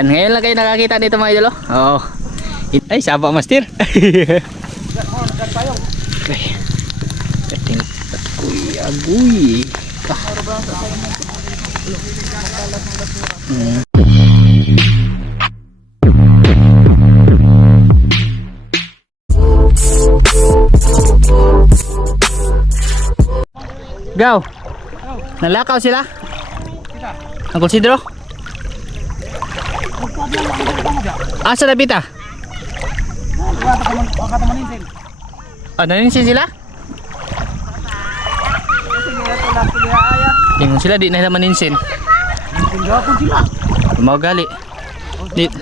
Ngayon lang kayo nakakita dito mga idol. oh. Oo. Ay, saba master. Ay. Ating agoy, agoy. Mm. Go. Nalakaw sila? Ang konsidero? Asa na bita? Ah, naninsin sila? Tingnan sila, di na nila maninsin. Mga gali. Dito,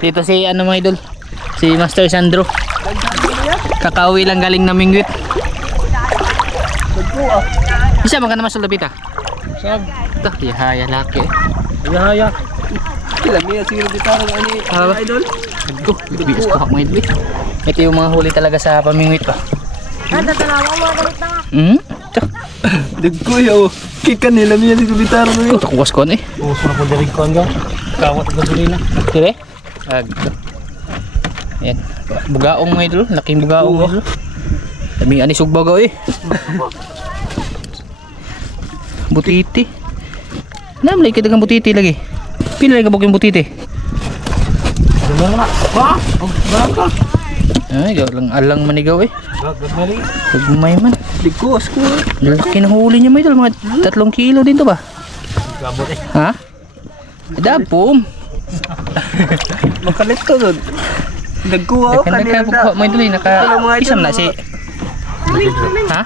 dito si ano mga idol? Si Master Sandro. Kakauwi lang galing na Mingwit. Isa man ka naman sa labita. Sab. Ito, yahaya laki. Yaya. Ilan niya siguro gitara ng ani Ah, idol. Go, bigas ko mga idol. Ito yung mga huli talaga sa pamingwit pa. Nanda talawa mo galit na nga. Hmm? Dagko yo. Kika nila niya siguro gitara ng Ito, takuwas ko na eh. Uso na ko diri ko nga. Kawat ang gasolina. Dire? Ag. Ayan. Bugaong mga idol. Laking bugaong mga idol. Daming anis ug bagaw eh. Butiti. Nam lagi kita ng butiti lagi. Pila lagi kabog yung butiti. Dala na. Ba? Baka. Ay, gaw lang alang manigaw eh. Gagmali. Pagmay man. Likos ko. Laki ng huli niya mga idol. Mga tatlong kilo din to ba? Gabot eh. Ha? Dabom. Makalit to dun. Dagko ako Naka kanila. naka mga idol eh. Naka isam na si. Ha?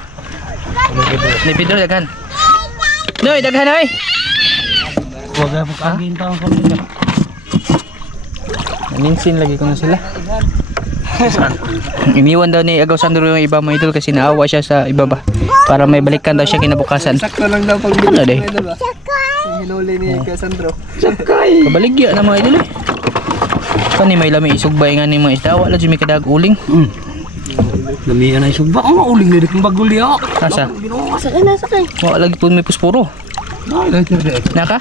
Ni Pedro daghan. Noy, daghan oy. Huwag ako kagin taong kanila. Naninsin lagi ko na sila. Iniwan daw ni Agaw Sandro yung iba mga idol kasi naawa siya sa iba ba. Para may balikan daw siya kinabukasan. Sakto lang daw pag Ano, day? Ang hinuli ni Cassandro. Kabaligya na mga idol eh. Kani may lami isugbay nga ni mga isda. Wala dyan may kadag uling. Lamian ay subak. Ang uling na rin baguli ako. Nasa? Sakay na, sakay. Wala lagi po may puspuro. Naka?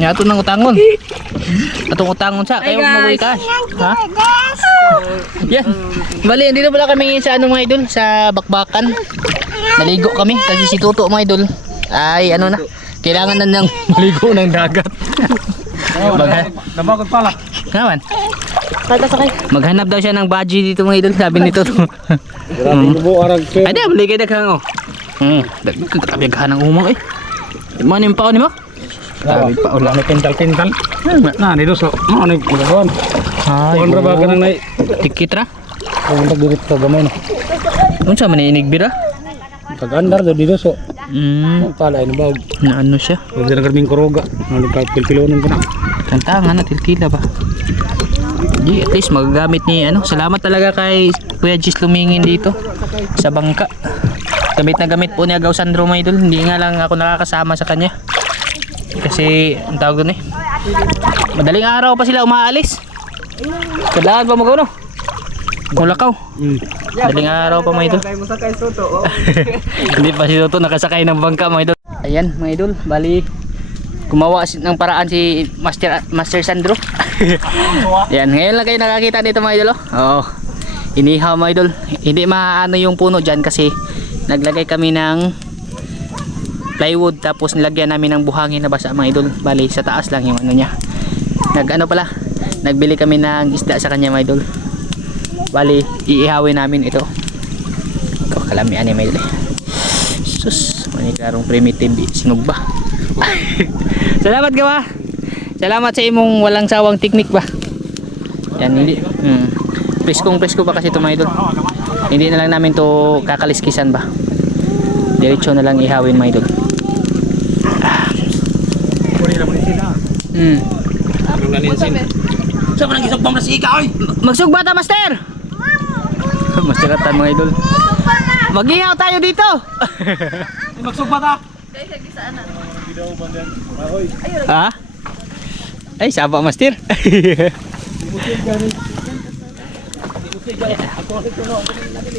Nya ato nang utangon. Atong utangon sa kayo mabuhay ka. Ha? Yan. Bali, dito pala kami sa ano mga idol, sa bakbakan. Naligo kami kasi si Tuto mga idol ay ano na, kailangan na ng maligo ng dagat. Magha Nabagod pala. Naman, maghanap daw siya ng budgie dito mga idol, sabi ni Tuto. Grabe buo arag ko. Ay, di, bali kayo daghang oh. Hmm, grabe aghan ng umang eh. Ano yung paon mo? Grabe pa ulan. Ano pintal-pintal? Na, nito so. Ano yung gulawon? Ay, Kuhan ra ba ka nang nai? tikit ra. Kung nagdurit to gamay na. Unsa man inigbira? Pag-andar do dito so. Ang pala ay nabawag. na ano siya? Pwede na karming kuroga. Ano ka pilpilonin ko na. Kantangan na tiltila ba? Di, at least magagamit ni ano. Salamat talaga kay Kuya Gis lumingin dito sa bangka. Gamit na gamit po ni Agaw Sandro mga idol. Hindi nga lang ako nakakasama sa kanya. Kasi, ang tawag doon eh. Madaling araw pa sila umaalis. Kailangan pa mag-ano? Kulakaw. Mm. Madaling araw pa mga idol. Oh. Hindi pa si Toto nakasakay ng bangka mga idol. Ayan mga idol, bali gumawa ng paraan si Master Master Sandro. Yan, ngayon lang kayo nakakita dito mga idol. oh. Oo. Inihaw mga idol. Hindi maano yung puno diyan kasi naglagay kami ng plywood tapos nilagyan namin ng buhangin na basa mga idol. Bali sa taas lang yung ano niya. Nag ano pala, nagbili kami ng isda sa kanya mga idol. Bali, iihawin namin ito. Ito, kalamian ni mga idol. eh. Sus, manigarong primitive sinog ba? Salamat ka ba? Salamat sa imong walang sawang teknik ba? Yan, hindi. Hmm. Preskong presko pa kasi ito mga idol. Hindi na lang namin to kakaliskisan ba? Diretso na lang ihawin mga idol. Na mo ni sila. Hmm. Ano na ninsin? Sa man isog pang nasika oy. Magsugba ta, master! Masiratan mga idol. Mag-ihaw tayo dito! Magsugba ta. ha? Ay, saba master.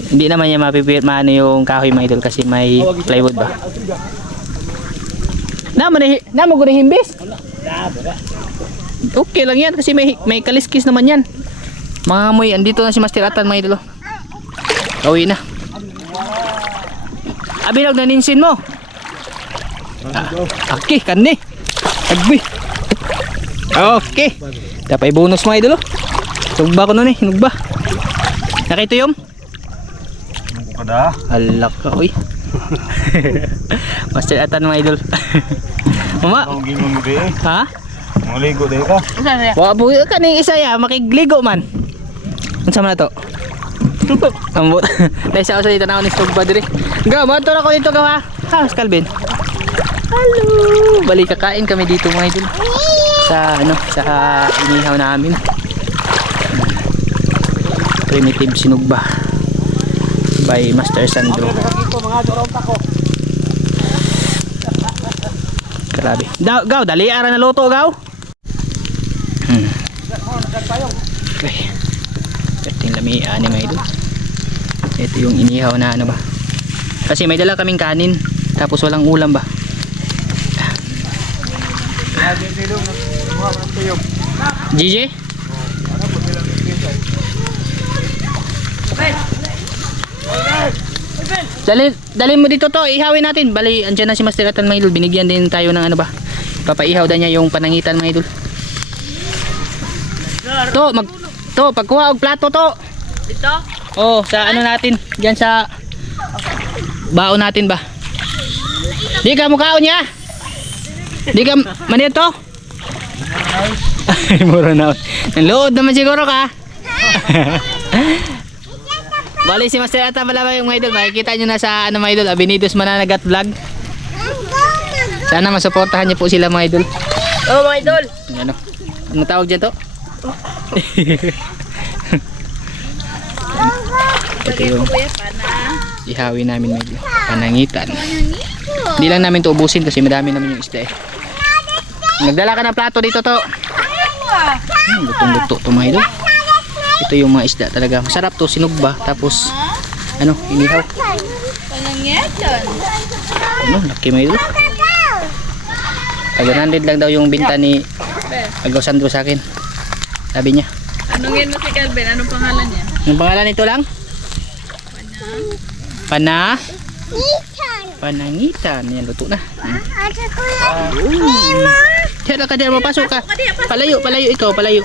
Hindi naman niya mapipit maano yung kahoy mga idol kasi may plywood ba. Naman ni naman ko ni himbis. Okay lang yan kasi may, may kaliskis naman yan. Mga amoy, andito na si Master Atan mga idolo. Uwi na. Abilog na ninsin mo. Ah, okay, kani. Agbi. Okay. Dapat bonus mga idolo. Hinugba ko nun eh, hinugba. Nakita yung? Kada. Halak ka, uy. Master Atan mga idol. Mama, ha? Maligo di ka. Wa po kaning isa ya makigligo man. Unsa man na to? Ambot. Dahil sa usa dito na ako ni Stugba diri. Gaw, motor ako dito gaw ha. Ha, Mas Calvin. Hello. Balik kakain kami dito mga idol. Sa ano, sa inihaw namin. Primitive sinugba by Master Sandro. Grabe. Daw, gaw, dali ara na luto gaw. Hmm. Okay. Ito yung lamian ni mga idol. Ito yung inihaw na ano ba. Kasi may dala kaming kanin. Tapos walang ulam ba. GJ? Dali, dalhin mo dito to, ihawin natin. Bali, andyan na si Master Atan mga idol. Binigyan din tayo ng ano ba. Papaihaw na niya yung panangitan mga idol. To, mag to, pagkuha og plato to. Dito? Oh, sa ano natin? Diyan sa baon natin ba? Di ka mukhaon niya. Di ka manito to. Ay, mura na. Nanlood naman siguro ka. Bali si Master Ata malaba yung mga idol. Makikita nyo na sa ano mga idol. Abinidos Mananagat Vlog. Sana masuportahan niyo po sila mga idol. Oh, mga idol. Ano? Ano tawag dyan to? Ito yung ihawi namin medyo panangitan. Hindi lang namin to ubusin kasi madami naman yung isda eh. Nagdala ka ng plato dito to. Hmm, lutong-luto to mga idol. Ito yung mga isda talaga. Masarap to, sinugba. Tapos, ano, inihaw. Ano, laki mga idol. Taga 100 lang daw yung binta ni Agaw Sandro sa akin. Sabi niya. Anong mo si Calvin? Anong pangalan niya? Ang pangalan nito lang? Pana? Panangitan. Yan, luto na. Hmm. Diyan ka dyan, mapasok ka. Palayo, palayo ikaw, palayo.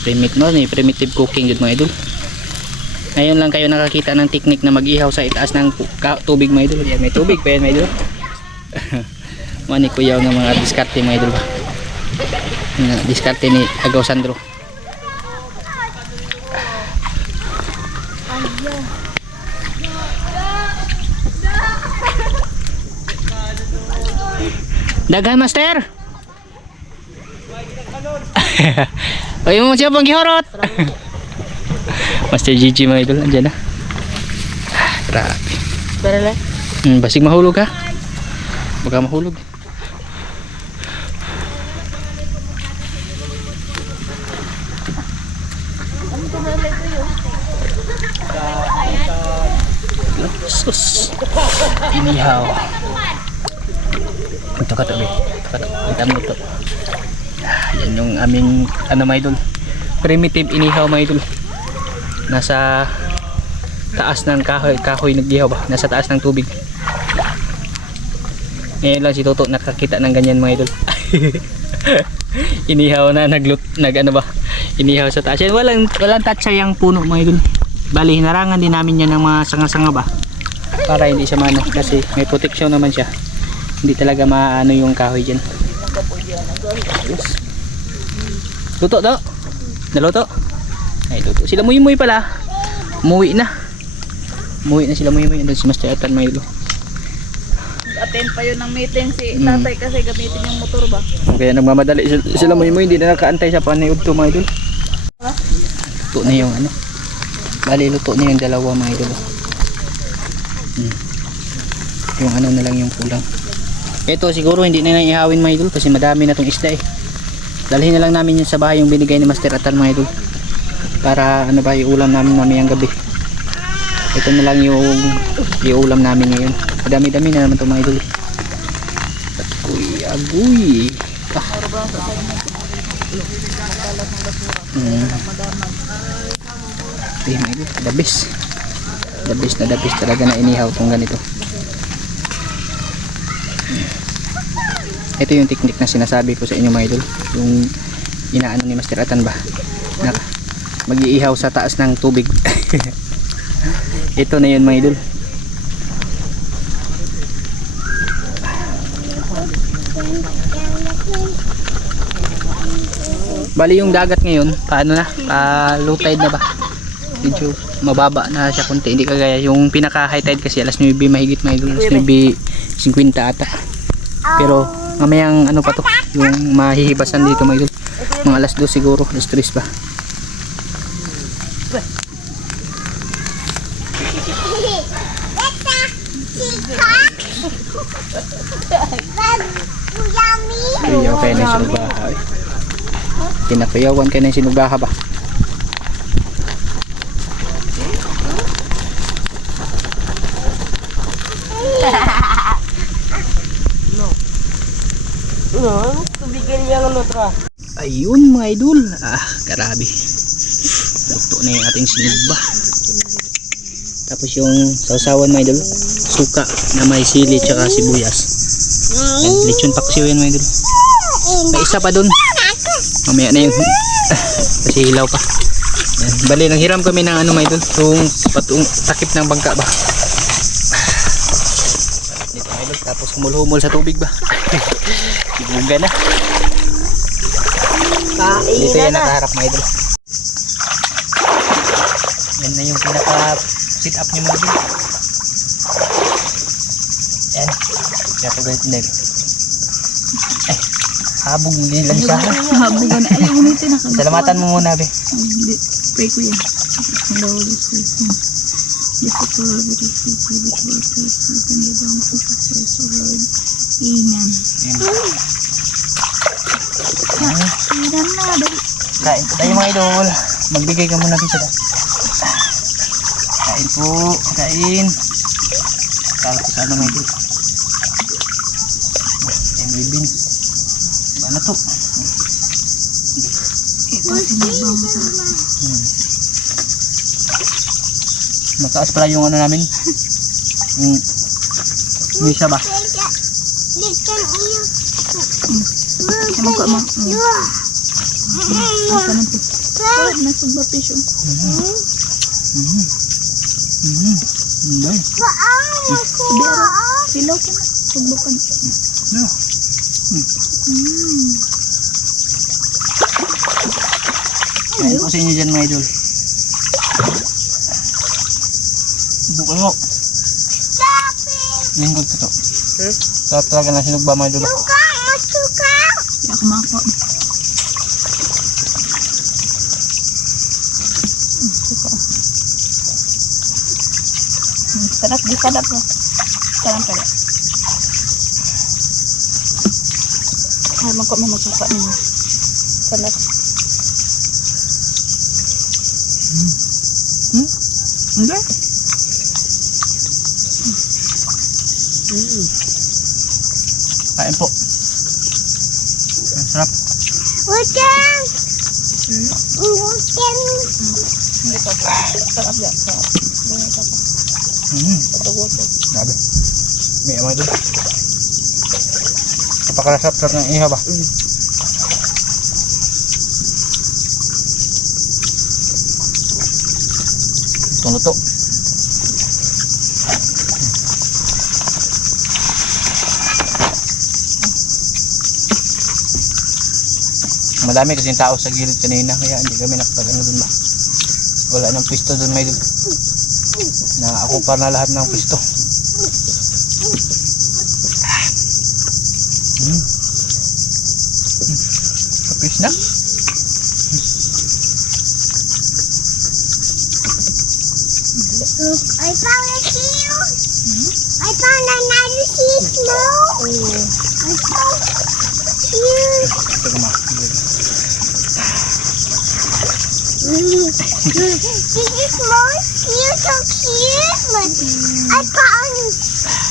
Primit no, ni primitive cooking yun mga idol. Ngayon lang kayo nakakita ng technique na mag-ihaw sa itaas ng tubig mga idol. Yan, may tubig pa yan mga idol. Mani kuyaw ng mga diskarte mga idol. Mga diskarte ni Agaw Sandro. Daghan master. Oy mo siya pang gihorot. master Gigi mga idol andyan na. Ah, Grabe. Barala. Hmm, basig mahulog ha. Baka mahulog. Sus. Inihaw. Ito ka to, be. Ito ka to. Kita mo to. Yan yung aming, ano mga idol. Primitive inihaw mga idol. Nasa taas ng kahoy, kahoy nagdihaw ba? Nasa taas ng tubig. Ngayon lang si Toto nakakita ng ganyan mga idol. Inihaw na naglut nag ano ba? Inihaw sa taas. Yan, walang walang tatsa yung puno mga idol. Bali hinarangan din namin yan ng mga sanga-sanga ba para hindi siya maano kasi may protection naman siya. Hindi talaga maano yung kahoy diyan. Yes. Luto to. Naluto. Ay luto. Sila muy-muy pala. Umuwi na. Umuwi na sila muy-muy. Andun si Master Atan idol. Attend pa yun ng meeting si Mm. tatay kasi gamitin yung motor ba? Kaya nagmamadali sila, mo hindi na nakaantay sa paniod to mga idol. Luto na yung ano. Bali luto na yung dalawa mga idol. Hmm. Yung ano na lang yung kulang. Ito siguro hindi na nang ihawin mga idol kasi madami na tong isda eh. Dalhin na lang namin yun sa bahay yung binigay ni Master Atan mga idol. Para ano ba iulam namin mamayang gabi. Ito na lang yung iulam namin ngayon. Madami-dami na naman itong mga idol. agoy. Ah. Mm. Eh, my God, the best. The best na the best talaga na inihaw kung ganito. Ito yung technique na sinasabi ko sa inyo mga idol. Yung inaano ni Master Atan ba? Na mag-iihaw sa taas ng tubig. Ito na yun mga idol. Bali yung dagat ngayon, paano na? Pa low tide na ba? Medyo mababa na siya konti. Hindi kagaya yung pinaka high tide kasi alas 9 mahigit idol. Alas 9 50 ata. Pero mamayang ano pa to, yung mahihibasan dito mga idol. Mga alas 2 siguro, alas 3 pa. Kuyaw kayo na yung sinubaha. eh. Pinakuyawan kayo na sinubaha ba? Tubigyan niya ng nutra. Ayun mga idol. Ah, grabe. Luto na yung ating sinugba. Tapos yung sausawan mga idol. Suka na may sili tsaka sibuyas. Yan, lechon paksiw yan mga idol. May isa pa dun. Mamaya na yun. Kasi hilaw pa. Yan. Bali, nanghiram kami ng ano mga idol. Yung patong takip ng bangka ba. Dito mga idol. Tapos humul-humul sa tubig ba. Ibuga na. Dito yan nakaharap mga idol. Yan na yung pinaka sit up niyo mga idol. Yan. Kaya po ganito na yun. Ay, habog din lang siya. Habugan. Ay, ulitin na kami. Salamatan mo muna, be. Pray ko yan. Hello, Holy Spirit. Yes, the power of the Spirit, with water, open the down to the place, O Lord. Amen. Yan. Amen na. Kain po tayo mga idol. Magbigay ka muna dito. Kain po. Kain. Kala ko sana mga idol. Yan, bibin. Ano to? Ito, mo sa Mataas pala yung ano namin. Yung misa ba? Ano ka, ma? Ang kanan po. Oh, nasugba pisyo. Mhm. Mhm. Hindi. Sabi ara, silaw ka na. Sugba ka na. No. Mm. Kain po sa inyo dyan mga idol. Bukan mo. Lingkod ko to. Sarap talaga na sinugba mga idol. Suka. Mm, Sarap, di sarap. Sarap pala. Ay, magkuha mo magsuka ninyo. Sarap. Hmm? Hindi. Kain po. Ang sarap. Hindi pa po. Sarap yan. Sarap. Bunga ka pa. Mhm. Patagoto. Grabe. May amay doon. Napakasarap-sarap ng iha ba? Itong luto. Madami kasing tao sa gilid kanina kaya hindi kami nakapag-ano doon ba. Wala nang pwesto doon may. Na ako pa na lahat ng pwesto. Mm. Kapis na? I found a seal. I found another sea snow. I found seal. This is more seal so cute. But I found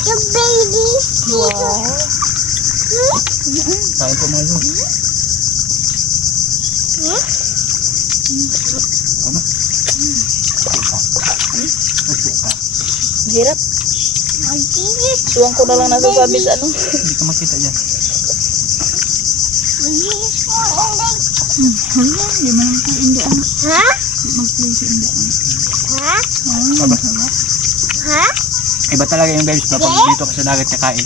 the baby. Hirap. Ko na lang sa ano. Hindi ka makita dyan. Ha? Mag-play sa indaan. Ha? Baba. Ha? Iba talaga yung babes pag dito ka sa dagat kakain.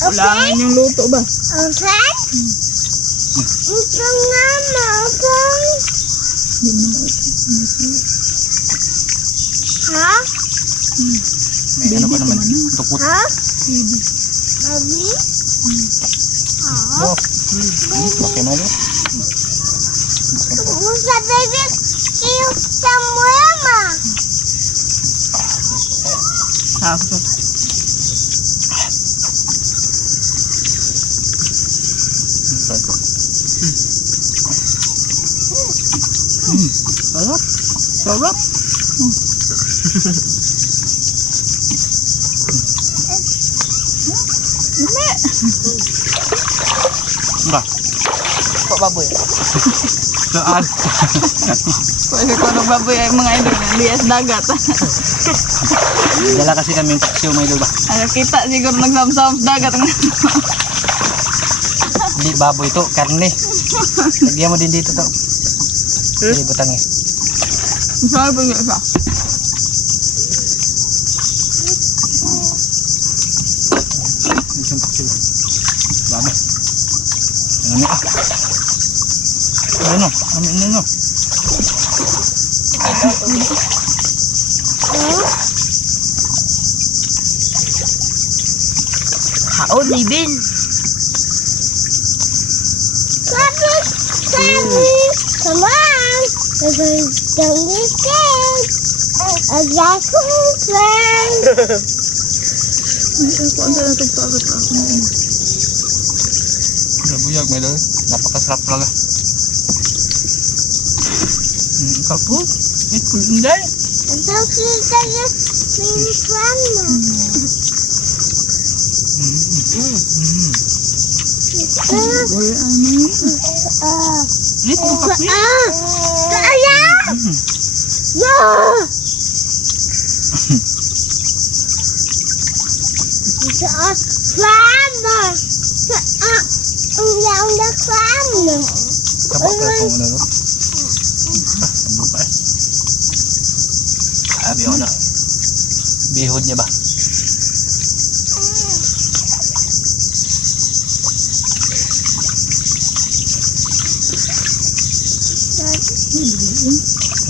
Kailangan yung luto ba? Okay? Ito nga, okay? Di mo na ito. Ha? May ano pa naman. Tukot. Ha? Baby. Baby? Oh. Okay mga idol. Who's that baby? You somewhere, ma? Sakto. Hmm. Sarap. Sarap. Ba? Po baboy. Saan? Pwede ko ay mga idol ng lias dagat. Dala kasi kami yung ba? Ano kita siguro nagsamsam sa dagat. Hindi baboy to, karne. Lagyan mo din dito to. Hindi butang eh. Yung isa? Baba. Ano ah? Ano? Ano? Ano? Ano? Haon, Libin. Baby, baby, come on. We're going down the stairs. A raccoon friend. Ay, ako ang sana tagpakot ako. Gabuyag may dal. Napakasarap talaga. Mm, ikaw po? Eh, hindi. Don't you say your sweet grandma? Mm, mm. Or ano yun? Uh, Dito ka pa. ah, kaya? Yeah. Sa grandma. Sa ah, ang yaong na grandma. Taba pa ito muna no? Ah, tabo pa eh. Sabi ako na. Bihod niya ba?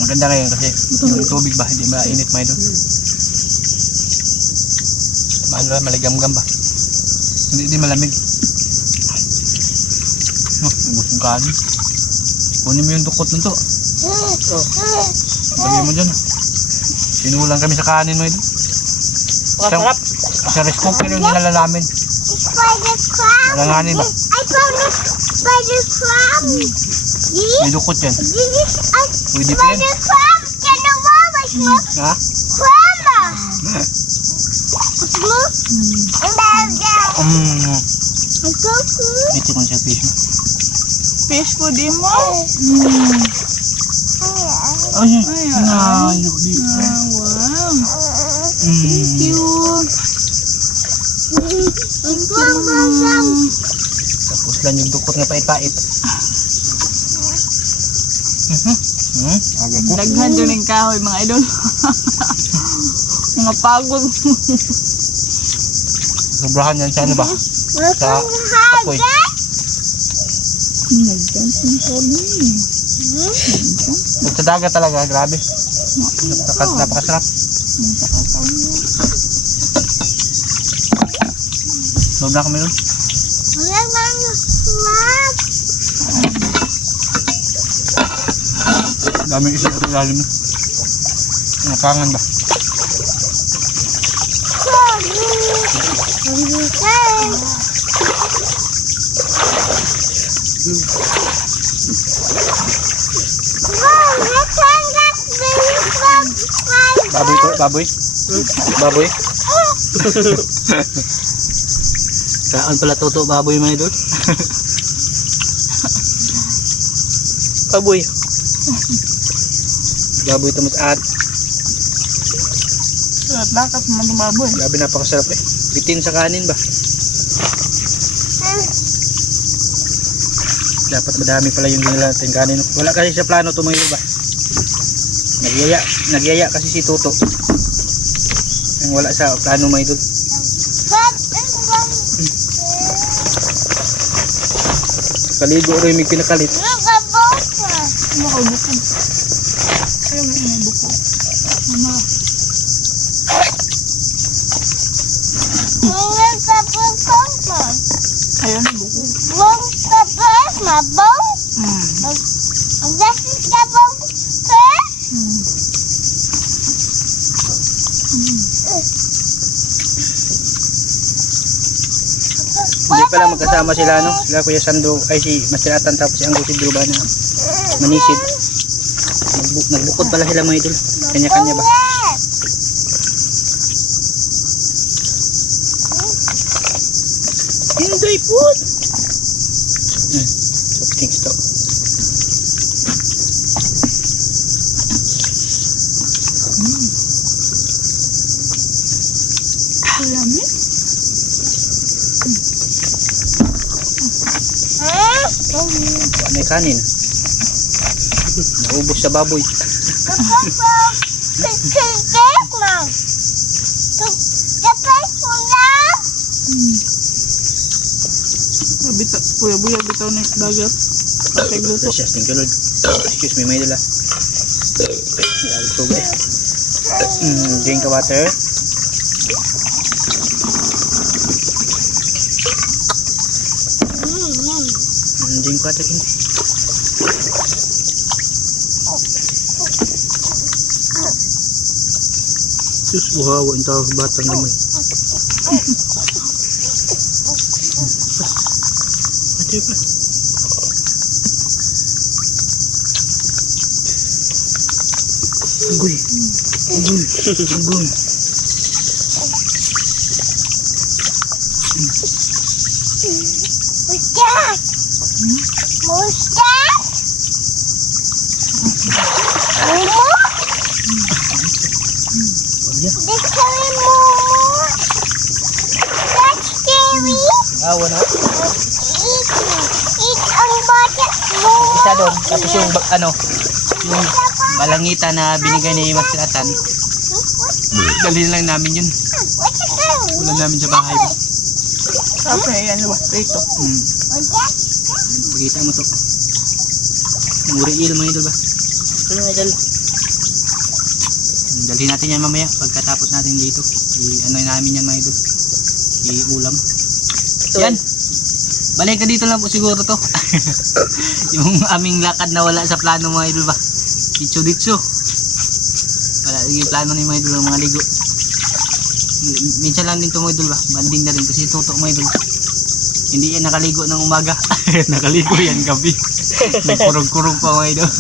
Maganda ngayon kasi yung tubig ba, hindi mainit may doon. Mahal ba, maligamgam ba? Hindi, hindi malamig. Oh, ubos yung kanin. Kunin mo yung dukot nito. Lagay mo dyan. Sinulang kami sa kanin mo ito. Masarap. Sa rice cooker yung nilala namin. Spider crab. Alanganin ba? I found a spider crab. This May dukot yan. Pwede pa yan. spider crab. Can you mama smell Ha? down. Mm. So cool. Ito kung siya fish mo. Fish po di mo. Ay, Ay, nayo di. Ah, wow. Mm. Cute. Bang, bang, bang. Tapos lang yung dukot na pait-pait. Mhm. Hmm? Aga ko. Daghan dyan yung kahoy mga idol. mga pagod. Sobrahan yan sa ano ba? Sa apoy. Nagdan yung kahoy. Sa dagat talaga, grabe. Napaka, napakasarap. Sobra kami doon. Bang, bang, crab. Daming isla sa ilalim. Nakangan ba? Baboy to, baboy. Baboy. Saan pala toto baboy mga idol? Baboy. Baboy mas at Sarap lakas naman ng baboy. grabe napakasarap eh. Bitin sa kanin ba? Dapat madami pala yung dinala natin kanin. Wala kasi sa plano to idol ba? Nagyaya, nagyaya kasi si Toto. Ang wala sa plano mga idol. Kaligo rin may pinakalit. Look at both. Ano ka buko? Ayaw may may buko. Mama. Look at both. Ayaw na buko. Look at both. My bone. Hmm. This is the bone. Hmm. Hindi pala magkasama sila no. Sila Kuya Sando ay si Master Atan tapos si Anggo Sidro ba na manisid. Nagbu- nagbukod pala sila mga idol. Kanya-kanya ba? Hindi po. Hmm. So, thanks to. May kanin. Naubos sa baboy. Bita, kuya buya bitaw na dagat. Thank you Lord. Excuse me, may ah. Grabe po guys. Mm, drink ka water. Mm, drink water kin. Sus, buhawa ang tawag batang gamay. Water pa. Agoy. Agoy. Agoy. Awa na. Isa doon. Tapos yung ba- ano, yung balangita na binigay ni Master Atan. Dalhin lang namin yun. Ulam namin sa bahay ba. Sabi, yan luwas dito. Hmm. Pagkita mo to. Muri il mga idol ba? Ano idol? Dalhin natin yan mamaya pagkatapos natin dito. I ano namin yan mga idol. I-ulam. Yan. Balik ka dito lang po siguro to. yung aming lakad na wala sa plano mga idol ba? Ditso ditso. Wala yung plano ni mga idol mga ligo. Minsan lang din to mga idol ba? Banding na rin kasi tuto mga idol. Hindi yan nakaligo ng umaga. nakaligo yan gabi. Nagkurog-kurog pa mga idol.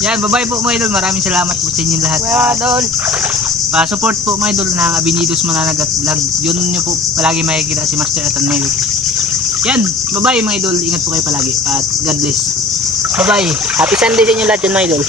Yan, bye po mga idol. Maraming salamat po sa inyo lahat. Kuya idol. Pa-support po mga idol ng Abinidos Mananagat Vlog. Yun nyo po palagi makikita si Master Atan mga idol. Yan, bye-bye mga idol. Ingat po kayo palagi. At God bless. Bye-bye. Happy Sunday sa inyo lahat yun mga idol.